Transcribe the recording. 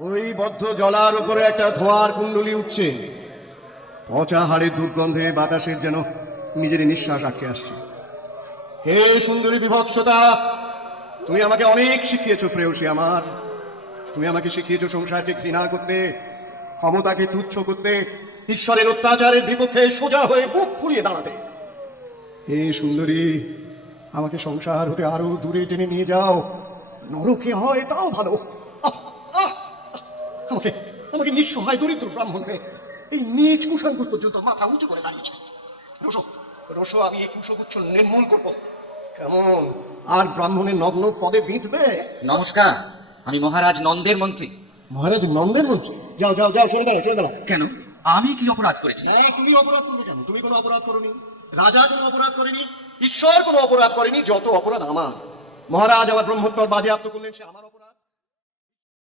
ওই বদ্ধ জলার উপরে একটা ধোঁয়ার কুণ্ডলি উঠছে। পচা হাড়ের দুর্গন্ধে বাতাসের যেন নিজের নিঃশ্বাস আটকে আসছে। হে সুন্দরী বিভৎসতা, তুমি আমাকে অনেক শিখিয়েছো প্রেয়সী আমার। তুমি আমাকে শিখিয়েছো সংসারকে ঘৃণা করতে, ক্ষমতাকে তুচ্ছ করতে, ঈশ্বরের অত্যাচারের বিপক্ষে সোজা হয়ে বুক ফুলিয়ে দাঁড়াতে। হে সুন্দরী, আমাকে সংসার হতে আরো দূরে টেনে নিয়ে যাও। নরকে হয় তাও ভালো। আহ, আহ, আমাকে আমাকে নিঃসহায় দরিদ্র ব্রাহ্মণকে এই নিজ কুসংস্কার পর্যন্ত মাথা উঁচু করে দাঁড়িয়েছে। রসো রসো, আমি এই কুশগুচ্ছ নির্মূল করবো। কেমন আর ব্রাহ্মণের নগ্ন পদে বিঁধবে? নমস্কার, আমি মহারাজ নন্দের মন্ত্রী। মহারাজ নন্দের মন্ত্রী? যাও যাও যাও, সরে দাঁড়াও, সরে দাঁড়াও। কেন, আমি কি অপরাধ করেছি? তুমি অপরাধ করবে কেন? তুমি কোনো অপরাধ করনি, রাজা কোনো অপরাধ করেনি, ঈশ্বর কোনো অপরাধ করেনি। যত অপরাধ আমার। মহারাজ আমার ব্রহ্মোত্তর বাজেয়াপ্ত করলেন, সে আমার অপরাধ।